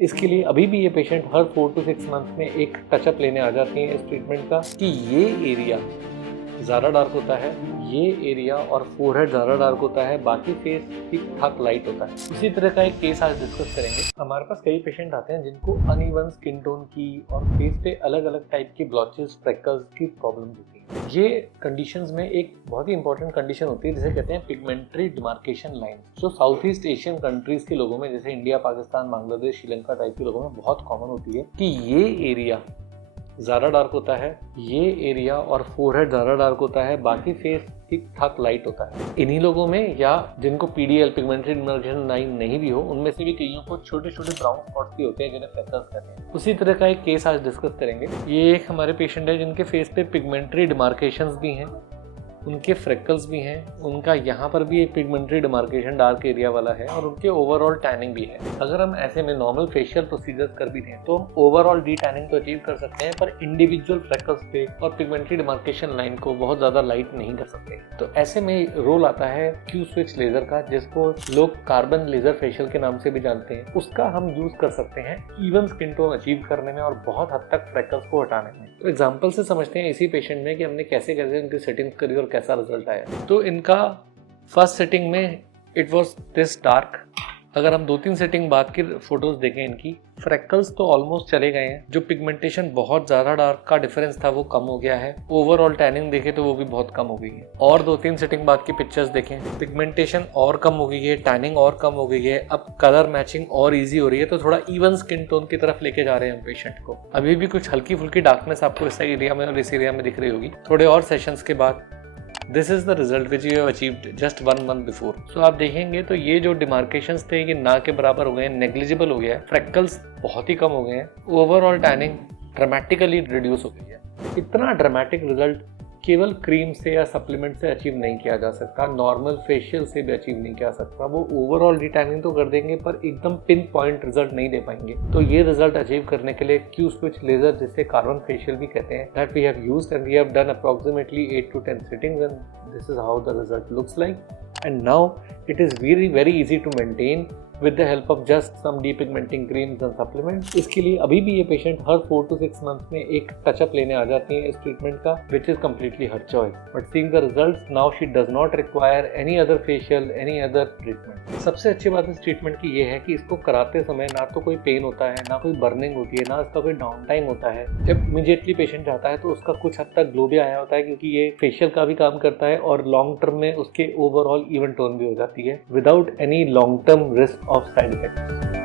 इसके लिए अभी भी ये पेशेंट हर 4 to 6 मंथ में एक टचअप लेने आ जाती हैं इस ट्रीटमेंट का कि ये एरिया ज़्यादा डार्क होता है, ये एरिया और फोरहेड ज़्यादा डार्क होता है, बाकी फेस ठीक ठाक लाइट होता है। इसी तरह का एक केस आज डिस्कस करेंगे। हमारे पास कई पेशेंट आते हैं जिनको अनइवन स्किन टोन की और फेस पे अलग अलग टाइप की ब्लॉचेस, फ्रेकल्स की प्रॉब्लम होती है। ये कंडीशंस में एक बहुत ही इंपॉर्टेंट कंडीशन होती है जिसे कहते हैं पिगमेंटरी डिमार्केशन लाइन, जो साउथ ईस्ट एशियन कंट्रीज के लोगों में जैसे इंडिया, पाकिस्तान, बांग्लादेश, श्रीलंका टाइप के लोगों में बहुत कॉमन होती है कि ये एरिया ज़्यादा डार्क होता है, ये एरिया और फोरहेड ज़्यादा डार्क होता है, बाकी फेस ठीक ठाक लाइट होता है। इन्हीं लोगों में या जिनको पीडीएल पिगमेंटरी डिमार्केशन लाइन नहीं भी हो, उनमें से भी कईयों को छोटे छोटे ब्राउन स्पॉट्स भी होते हैं जिन्हें फ्रेकल्स कहते हैं। उसी तरह का एक केस आज डिस्कस करेंगे। ये एक हमारे पेशेंट है जिनके फेस पे पिगमेंटरी डिमार्केशंस भी हैं, उनके फ्रेकल्स भी हैं, उनका यहाँ पर भी एक पिगमेंटरी डिमार्केशन डार्क एरिया वाला है और उनके ओवरऑल टैनिंग भी है। अगर हम ऐसे में नॉर्मल फेशियल प्रोसीजर्स कर भी दें तो हम ओवरऑल डी टैनिंग तो अचीव कर सकते हैं, पर इंडिविजुअल फ्रेकल्स पे और पिगमेंटरी डिमार्केशन लाइन को बहुत ज़्यादा लाइट नहीं कर सकते। तो ऐसे में रोल आता है क्यू स्विच लेजर का, जिसको लोग कार्बन लेजर फेशियल के नाम से भी जानते हैं। उसका हम यूज कर सकते हैं इवन स्किन टोन अचीव करने में और बहुत हद तक फ्रेकल्स को हटाने में। तो एग्जाम्पल से समझते हैं इसी पेशेंट में कि हमने कैसे कैसे उनकी सेटिंग्स करी और कैसा रिजल्ट आया। तो इनका फर्स्ट सेटिंग में इट वाज दिस डार्क। अगर हम 2-3 सेटिंग बाद की फोटोज देखें इनकी, फ्रेकल्स तो ऑलमोस्ट चले गए हैं, जो पिगमेंटेशन बहुत ज़्यादा डार्क का डिफरेंस था वो कम हो गया है, ओवरऑल टैनिंग देखें तो वो भी बहुत कम हो गई है। और 2-3 सेटिंग बाद की पिक्चर्स देखें, पिगमेंटेशन और कम हो गई है, टैनिंग और कम हो गई है, अब कलर मैचिंग और ईजी हो रही है। तो थोड़ा इवन स्किन टोन की तरफ लेके जा रहे हैं हम पेशेंट को। अभी भी कुछ हल्की फुल्की डार्कनेस आपको इस एरिया में और इस एरिया में दिख रही होगी। थोड़े और सेशंस के बाद this is the result which you have achieved just 1 month before. So आप देखेंगे तो ये जो डिमार्केशंस थे ये ना के बराबर हो गए हैं, नेग्लिजिबल हो गया है, फ्रेकल्स बहुत ही कम हो गए हैं, ओवरऑल टैनिंग ड्रामेटिकली रिड्यूस हो गई है। इतना ड्रामेटिक रिजल्ट केवल क्रीम से या सप्लीमेंट से अचीव नहीं किया जा सकता, नॉर्मल फेशियल से भी अचीव नहीं किया सकता। वो ओवरऑल डिटैनिंग तो कर देंगे पर एकदम पिन पॉइंट रिजल्ट नहीं दे पाएंगे। तो ये रिजल्ट अचीव करने के लिए क्यू स्विच लेजर, जिसे कार्बन फेशियल भी कहते हैं, that we have used and we have done approximately 8 to 10 sittings and this is how the result looks like. And now it is very easy to maintain with the help of just some depigmenting creams and supplements. इसके लिए अभी भी ये patient her 4 to 6 months में एक touch-up लेने आ जाती हैं इस ट्रीटमेंट का, which is completely her choice. But seeing the results, now she does not require any other facial, any other treatment. सबसे अच्छी बात इस ट्रीटमेंट की ये है कि इसको कराते समय ना तो कोई पेन होता है, ना कोई बर्निंग होती है, ना इसका कोई डाउन टाइम होता है। जब इमीडिएटली पेशेंट जाता है तो उसका कुछ हद तक ग्लो भी आया होता है, क्योंकि ये फेशियल का भी काम करता है और लॉन्ग टर्म में उसके ओवरऑल इवन टोन भी हो जाती है without any long term risk of side effects.